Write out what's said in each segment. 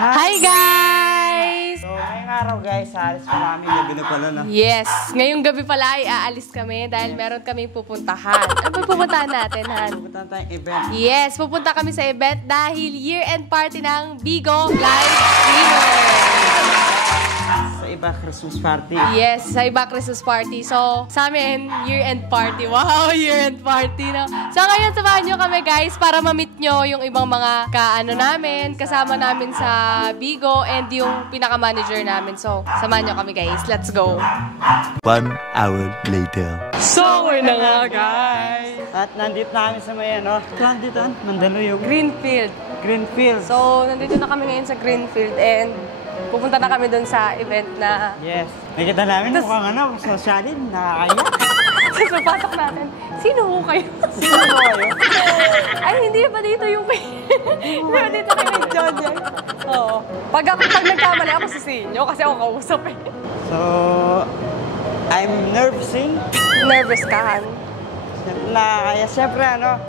Hi guys! So ngayong araw guys, aalis pa namin. Gabi na pala na. Yes, ngayong gabi pala ay aalis kami dahil meron kaming pupuntahan. Ano ba pupuntahan natin, Han? Pupuntahan tayong event. Yes, pupunta kami sa event dahil year-end party ng Bigo Live Streamers. Sa iba, Christmas party. Yes, sa iba Christmas party. So, sa amin, year-end party. Wow, year-end party na. So, ngayon samahan nyo kami guys para ma-meet nyo yung ibang mga namin, kasama namin sa Bigo and yung pinaka-manager namin. So, samahan nyo kami guys. Let's go. 1 hour later. Summer na nga guys! At nandito na kami sa may nandito, Mandaluyong. Greenfield. Greenfield. So, nandito na kami ngayon sa Greenfield and pupunta na kami dun sa event na... Yes. Nakita namin mukhang sosyalin, nakakaya. Tapos napasok natin, sino ho kayo? Sino kayo? Ay, hindi ba dito yung kay... Hindi ba dito kayo yung John yan? Oo. Pag nagkamali ako sa sinyo kasi ako kausap eh. So, I'm nervousing. Nervous ka, Han? Nakakaya. Siyempre,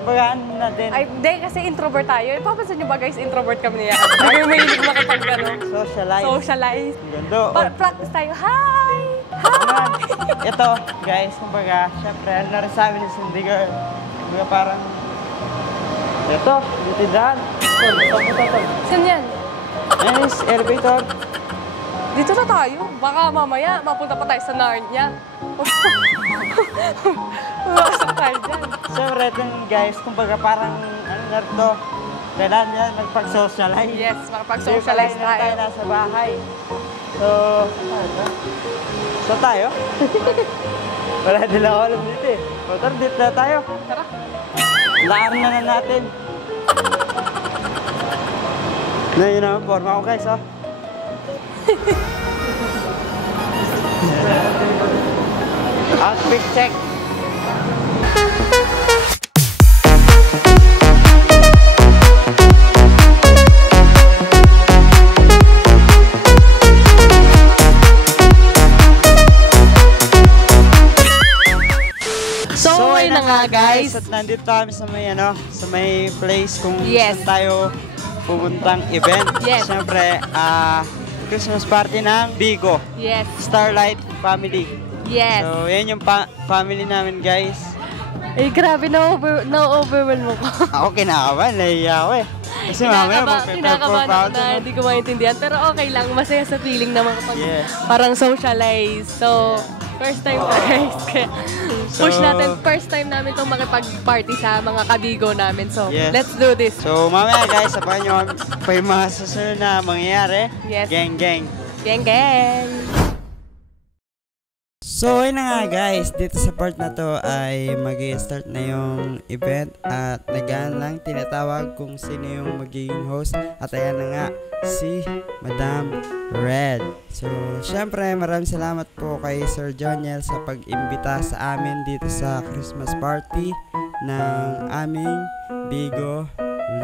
bagaan natin. Ay, hindi, kasi introvert tayo. Papansin nyo ba guys, introvert kami niya. Hindi may hilig makapag Socialize. Socialize. Gando. Practice tayo. Hi! Hi! Ito, guys, kumbaga, siyempre, ano rin sa amin ni Cindy Girl. Kumbaga parang, ito, tindahan. Tol. Saan yan? Yan is elevator. Dito na tayo. Baka mamaya, mapunta pa tayo sa Narnia. Masok tayo dyan. Siyempre, ito guys, kumbaga parang, na ito, kailangan niya magpag-socialize. Yes, makapag-socialize Hindi pa tayo tayo. nasa bahay. So, so tayo? Wala din ako alam dito eh. O, tara, dito na tayo. Tara. Laan na natin. Na yun naman, forma ko guys, oh. Outfit check. So, ayun na nga guys. At nandito kami sa may sa may place kung Yes. saan tayo pupuntang event. Yes. Siyempre, Christmas party ng Bigo. Yes. Starlight Family. Yes. So, yan yung family namin, guys. Eh, grabe, na-overwhelm mo ko. Ako kinakabahan, nahiya ako eh. Kasi mamaya Kinakabahan ako na mag-perform hindi ko maintindihan. Pero okay lang, masaya sa feeling naman kapag Yes. parang socialize. So, first time ko guys. Kaya push So, natin, first time namin itong makipag-party sa mga kabigo namin. So, Yes. let's do this. So, mamaya guys, sabahan nyo pa yung mga susunod na mangyayari. Yes. Gang, gang. Gang, gang! So, ayun na nga guys, dito sa part na to ay mag-i-start na yung event at nagaan lang tinatawag kung sino yung magiging host at ayan na nga si Madam Red. So, syempre maraming salamat po kay Sir Joniel sa pag-imbita sa amin dito sa Christmas party ng aming Bigo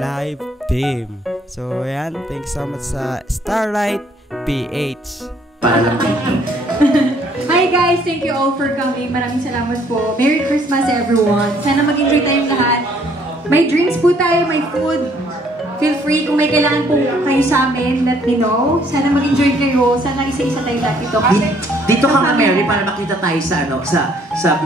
Live Team. So, ayan, thanks so much sa Starlight PH. Hi guys! Thank you all for coming. Maraming salamat po. Merry Christmas everyone. Sana mag-enjoy tayong lahat. May drinks po tayo, may food. Feel free. Kung may kailangan po kayo sa amin, let me know. Sana mag-enjoy kayo. Sana isa-isa tayo lahat dito. Dito ka nga, Mary, para makita tayo sa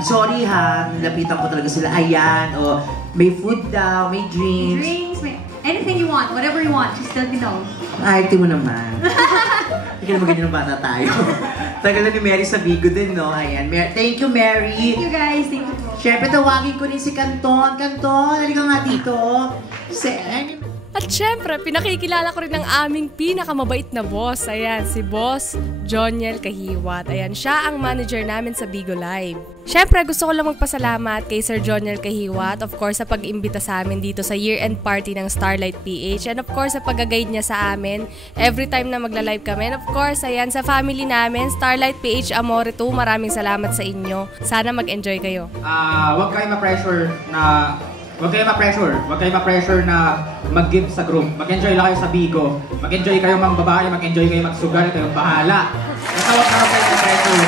sorry ha, nilapitan ko talaga sila. Ayan, o may food daw, may drinks. Drinks, anything you want, whatever you want, just let me know. Arte mo naman. Hindi ka naman ganyan ng bata tayo. Tagal na ni Mary sa Bigo din, no? Ayan. Thank you, Mary. Thank you guys. Thank you po. Siyempre, tawagin ko rin si Canton. Canton, halika nga dito. At syempre, pinakikilala ko rin ang aming pinakamabait na boss. Ayan, si Boss Joniel Kahiwat. Ayan, siya ang manager namin sa Bigo Live. Syempre, gusto ko lang magpasalamat kay Sir Joniel Kahiwat, of course, sa pag-imbita sa amin dito sa year-end party ng Starlight PH. And of course, sa pag-guide niya sa amin every time na magla-live kami. And of course, ayan, sa family namin, Starlight PH Amore 2, maraming salamat sa inyo. Sana mag-enjoy kayo. Huwag kayo ma-pressure na mag-give sa group. Mag-enjoy lang kayo sa Bigo. Mag-enjoy kayo mang babae, mag-enjoy kayo magsugal, kayong bahala. Basta huwag na kayo ma-pressure.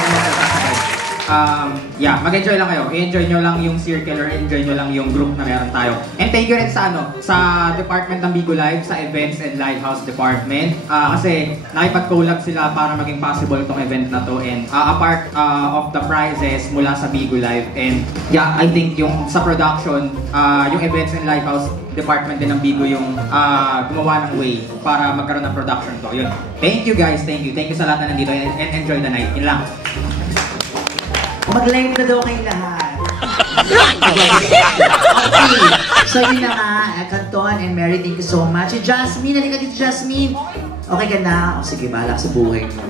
mag-enjoy lang kayo. I-enjoy nyo lang yung circle or enjoy nyo lang yung group na meron tayo. And thank you rin sa department ng Bigo Live, sa events and lighthouse department. Kasi nakipag-collab sila para maging possible itong event na to. And a part of the prizes mula sa Bigo Live. And I think yung sa production, yung events and lighthouse department din ng Bigo yung gumawa ng way para magkaroon ng production to. Yun. Thank you guys, thank you. Thank you sa lahat na nandito and enjoy the night. Yun lang. Mag-live na daw kayo lahat. Okay. So yun na nga, Canton and Mary, thank you so much. Jasmine, halika dito, Jasmine. Okay ka na? O sige, balak sa buhay mo.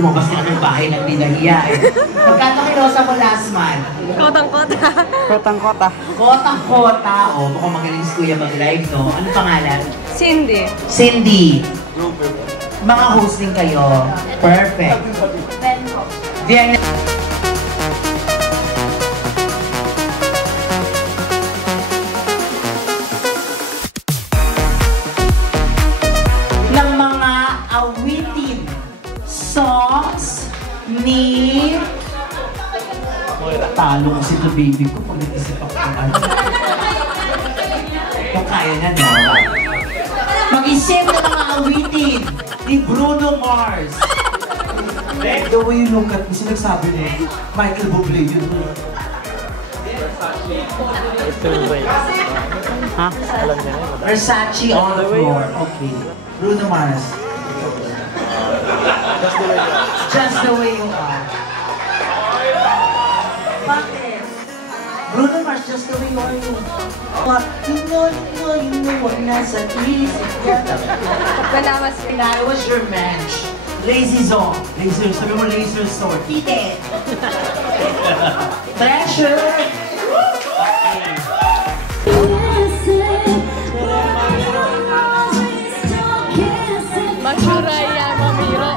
Lumabas ka ng bahay ng dinahiya eh. Magkano kilosa mo last month? Kotang-kota. Kotang-kota. Kotang-kota. O, mukhang magaling si Kuya mag-live, no? Ano pangalan? Cindy. Cindy. Mga hosting kayo. Perfect. Then, ng mga awitin songs ni talo kasi ito baby ko pag nag-isip ako ng ano. Kung kaya na, no? Mag-isip ng mga awitin ni Bruno Mars. The way you look at me, sinagsabi niya, Michael Bublé yun. Ha? Versace on the floor. Okay. Bruno Mars. Just the way you are. Bakit? Bruno Mars, just the way you are you. But you know, wag nasa isip niya. I was your match. Lazy Zone. Laser, sabi mo laser sword. Tite. Pressure. Matsura yan, Mamiro.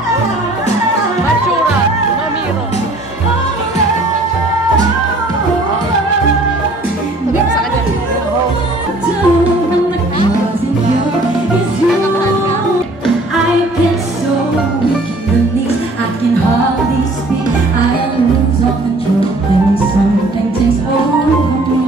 Matsura, Mamiro. Sabi ko sa kanya. I get so weak in the knees, I can hardly speak. I lose all control when something takes over me.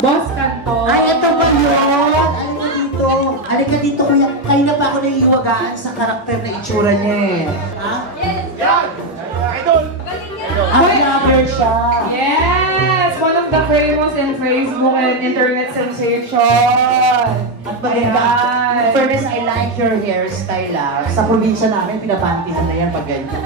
Boss Canton. Ay, ito ba yun? Alika dito. Alika dito, kuya. Kayo na pa ako naiiwagaan sa karakter na itsura niya eh. Ha? Yes! Ang lover siya. Yes! One of the first famous in Facebook and internet sensation. At maganda. In fairness, I like your hairstyle Sa probinsya namin, pinabantihan na yan pag ganyan.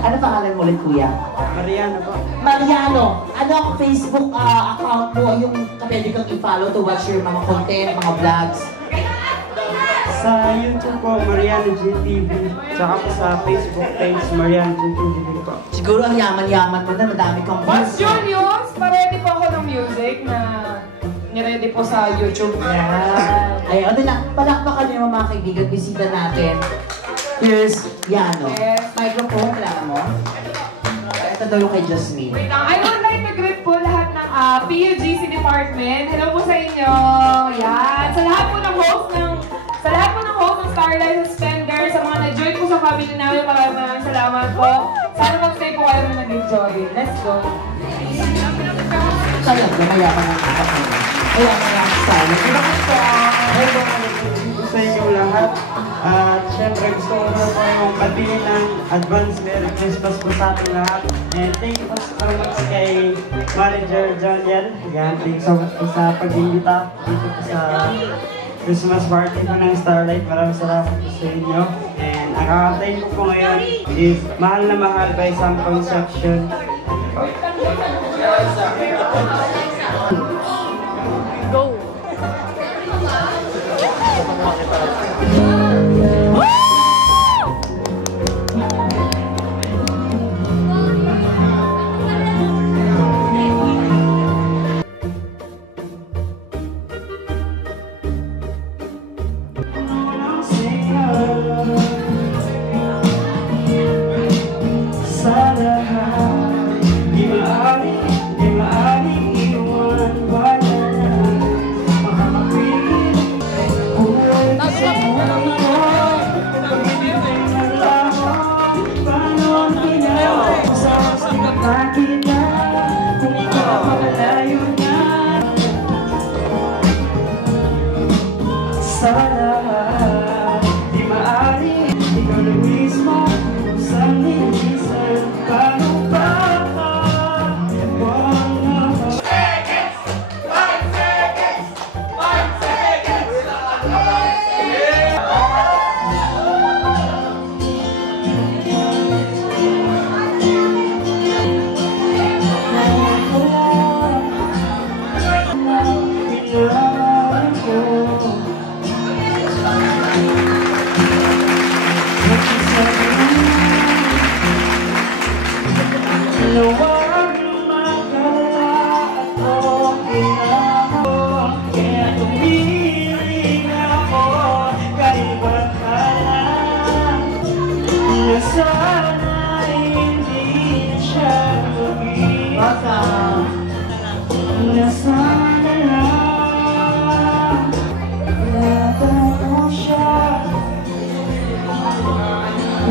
Ano pangalan mo ulit, kuya? Mariano po. Mariano, ano ang Facebook account mo yung pwede kang i-follow to watch your mga content, mga vlogs? Sa YouTube po, Mariano GTV. Tsaka po sa Facebook page, Mariano GTV po. Siguro ang yaman-yaman mo na, madami kang What's your news? Paredy po ako ng music na niready po sa YouTube. Yan. Ay, ano na, palakpakan niyo mga kaibigan, bisita natin. Here's Yano. Yes. Microphone, kailangan mo? Ito daw yung kay Jasmine. Wait lang, I would like to greet po lahat ng PUGC Department. Hello po sa inyo. Yan. Sa lahat po ng host ng Starlight Suspender, sa mga na-join po sa family namin, maraming salamat po. Sana mag-stay po kayo na nag-enjoy. Let's go. Sayang, mayaman ang kapatid. Mayaman ang style. Sa inyo lahat. At syempre gusto ko na po yung batiin ng advance Merry Christmas po sa ating lahat. And thank you po so much kay Manager Joniel. Yan, thank you so much po sa pag-imbita dito po sa Christmas party po ng Starlight. Maraming salamat po sa inyo. And ang kakantayin ko po ngayon is Mahal na Mahal by Sam Concepcion. Go!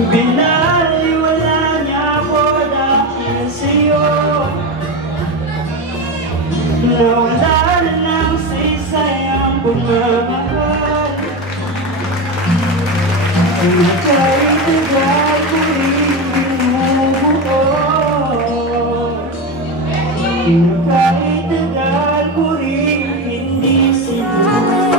Binaliwala niya ako dahil sa'yo. Nawala na lang sa isayang pagmamahal. Kung ika'y tagal ko rin binubuo. Kung ika'y tagal ko rin hindi sinubuo.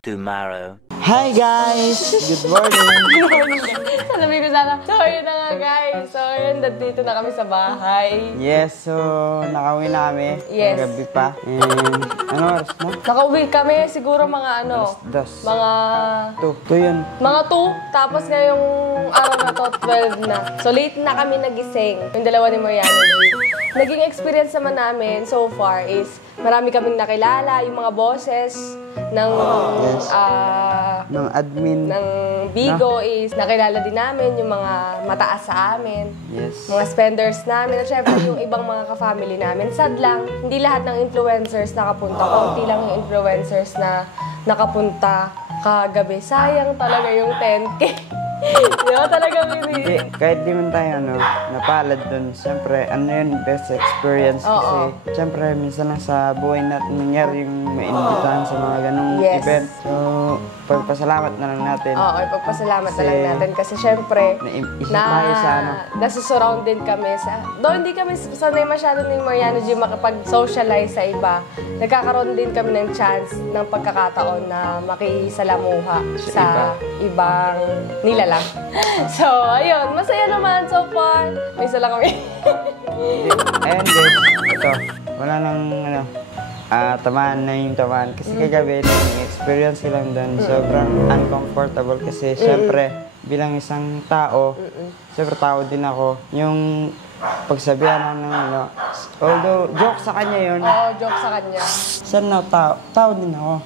tomorrow. Hi guys! Good morning! Sabi ko sana, so yun na nga guys. So yun, nandito na kami sa bahay. Yes, so nakauwi na kami. Yes. Gabi pa. And ano oras na? Nakauwi kami siguro mga ano, Dos. mga 2 yun. mga 2, tapos ngayong araw na to, 12 na. So late na kami nagising, yung dalawa ni Mariano G. Naging experience naman namin so far is marami kaming nakilala, yung mga bosses ng Ng admin. ng Bigo is nakilala din namin yung mga mataas sa amin. Yes. Mga spenders namin. At syempre yung ibang mga ka-family namin. Sad lang, hindi lahat ng influencers nakapunta. Konti lang yung influencers na nakapunta kagabi. Sayang talaga yung 10K. Di ba talaga, Bibi? Hindi, kahit di man tayo napalad dun, siyempre, ano yun, best experience. Kasi, siyempre, minsan lang sa buhay natin nangyari yung mainibitahan sa mga ganong event. So, pagpasalamat na lang natin. Oo, pagpasalamat na lang natin. Kasi syempre, nasusurround din kami sa... Doon hindi kami sanay masyado ni Mariano G makapag-socialize sa iba. Nagkakaroon din kami ng chance ng pagkakataon na makisalamuha sa ibang nilalang. So, ayun. Masaya naman so far. May isa lang kami. Ayun guys, ito. Wala nang tamaan na yung tamaan. Kasi kagabi, experience ko lang doon. Sobrang uncomfortable kasi syempre, bilang isang tao, syempre tao din ako. Yung pagsabihan ng although joke sa kanya yun. Oo, joke sa kanya. Saan na tao din ako.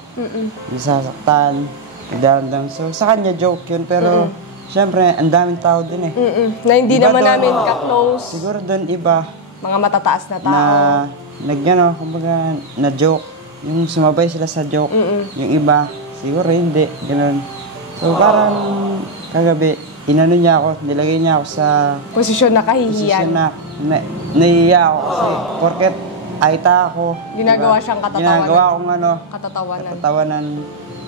Nasasaktan, nagdadam. So sa kanya joke yun, pero syempre, ang daming tao din eh. Na hindi Iba naman doon, namin ka-close. Siguro doon iba. Mga matataas na tao. Kumbaga, na-joke. Yung sumabay sila sa joke. Yung iba, siguro hindi. Ganun. So, parang kagabi, inano niya ako, nilagay niya ako sa... Posisyon na kahihiyan. Posisyon na nahihiya ako kasi porket aita ako. Ginagawa siyang katatawanan. Ginagawa akong katatawanan.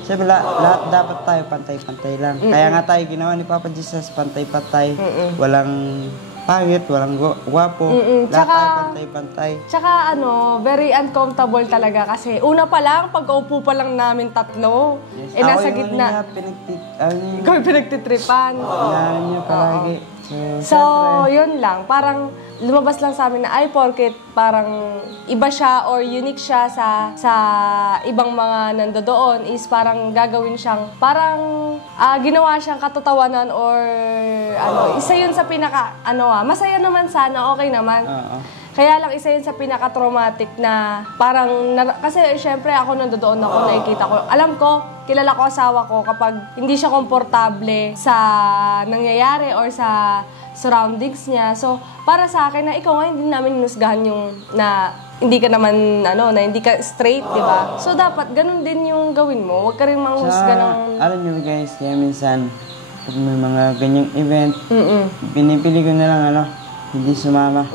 Siyempre, lahat dapat tayo pantay-pantay lang. Kaya nga tayo ginawa ni Papa Jesus, pantay-pantay. Walang pangit, walang gwapo. Lahat tayo pantay-pantay. Tsaka very uncomfortable talaga kasi una pa lang, pag-upo pa lang namin tatlo, nasa gitna. Ikaw yung pinagtitripan. Yan niya palagi. So, yun lang. Parang lumabas lang sa amin na porket parang iba siya or unique siya sa ibang mga nandoon is parang gagawin siyang parang ginawa siyang katatawanan or isa yun sa pinaka masaya naman sana, okay naman. Kaya lang isa yun sa pinaka-traumatic na parang, kasi syempre ako nandoon ako, nakikita ko, alam ko, kilala ko asawa ko kapag hindi siya komportable sa nangyayari or sa surroundings niya. So, para sa akin na ikaw nga hindi namin hinusgahan yung na hindi ka naman, na hindi ka straight, di ba? So, dapat ganun din yung gawin mo. Huwag ka rin manghusga ng... Alam niyo guys, kaya minsan, pag may mga ganyang event, pinipili ko na lang, hindi sumama.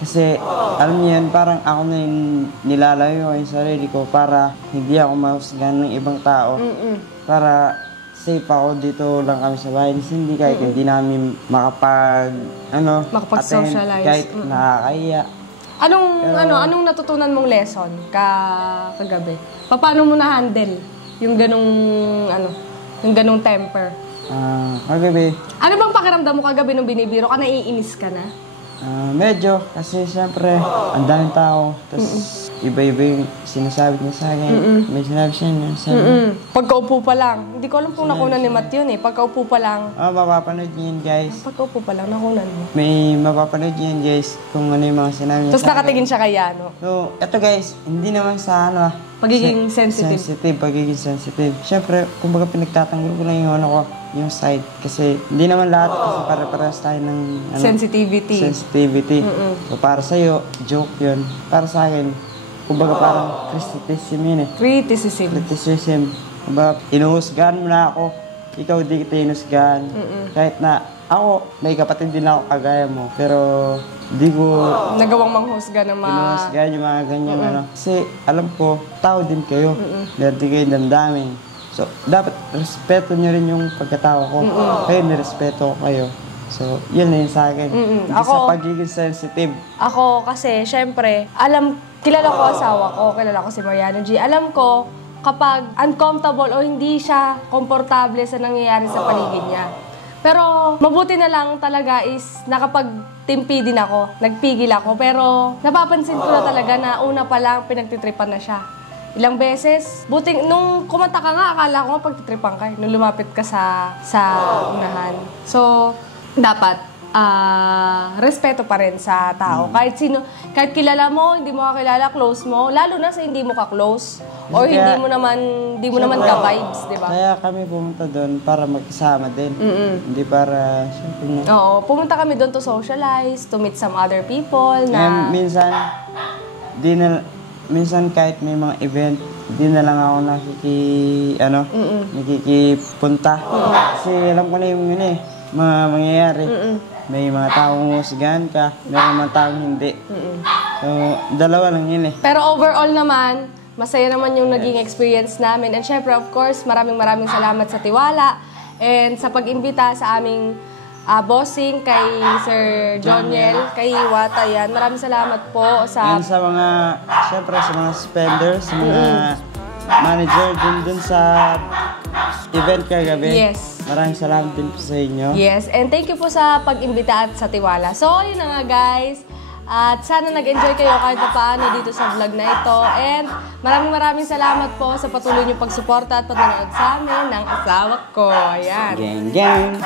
Kasi, alam niyo yan, parang ako na yung nilalayo yung sarili ko para hindi ako mahusgahan ng ibang tao. Para safe ako dito lang kami sa bahay. Kasi hindi kahit hindi namin makapag-socialize. Kahit nakakahiya. Anong natutunan mong lesson kagabi? Paano mo na-handle yung ganong temper? Kagabi. Ano bang pakiramdam mo kagabi nung binibiro ka? Naiinis ka na? Medyo. Kasi siyempre, ang daming tao. Tapos, iba-iba yung sinasabi niya sa akin. May sinabi siya Pagkaupo pa lang. Hindi ko alam kung nakunan ni Matt yun eh. Pagkaupo pa lang. Mapapanood niyo yun, guys. Pagkaupo pa lang, nakunan mo. May mapapanood niyo yun, guys, kung ano yung mga sinabi niya. Tapos nakatingin siya kay Yano. So, eto guys, hindi naman sa pagiging sensitive. Pagiging sensitive. Siyempre, kumbaga pinagtatanggol ko lang yung side. Kasi hindi naman lahat kasi para-parehas tayo ng sensitivity. So, para sa'yo, joke yun. Para sa akin, kumbaga parang criticism yun eh. Criticism. Kumbaga, inuhusgahan mo na ako. Ikaw di kita inuhusgahan. Kahit na ako, may kapatid din ako kagaya mo. Pero, di ko... Nagawang manghusga ng mga... Inuhusgahan yung mga ganyan Kasi, alam ko, tao din kayo. Meron din kayo damdamin. So, dapat respeto nyo rin yung pagkatao ko. Kayo, nirespeto ko kayo. So, yun na yun sa akin. Sa pagiging sensitive. Ako kasi, syempre, kilala ko asawa ko, kilala ko si Mariano G. Alam ko kapag uncomfortable o hindi siya komportable sa nangyayari sa paligid niya. Pero mabuti na lang talaga is nakapagtimpi din ako, nagpigil ako. Pero napapansin ko na talaga na una pa lang pinagtitripan na siya. Ilang beses, buting nung kumanta ka nga, akala ko nga pagtitripan ka, nung lumapit ka sa unahan. So, dapat respeto pa rin sa tao. Kahit sino, kahit kilala mo, hindi mo kakilala, close mo, lalo na sa hindi mo ka-close or hindi mo naman ka-vibes, di ba? Kaya kami pumunta doon para magkasama din. Hindi para syempre. Oo, pumunta kami doon to socialize, to meet some other people na minsan kahit may mga event, di na lang ako nakikipunta. Kasi alam ko na yung mga mangyayari. May mga taong husgahan ka, may mga taong hindi. So, dalawa lang yun Pero overall naman, masaya naman yung naging experience namin. And syempre, of course, maraming salamat sa tiwala and sa pag-imbita sa aming bossing kay Sir Joniel, kay Hiwata. Yan. Maraming salamat po sa... And sa mga, syempre, sa mga spenders, sa mga manager dun sa event kagabi. Yes. Maraming salamat din po sa inyo. Yes, and thank you po sa pag-imbita at sa tiwala. So, yun na nga guys. At sana nag-enjoy kayo kahit pa paano dito sa vlog na ito. And maraming salamat po sa patuloy niyong pagsuporta at panonood sa amin ng asawa ko. Ayan. Gang, gang.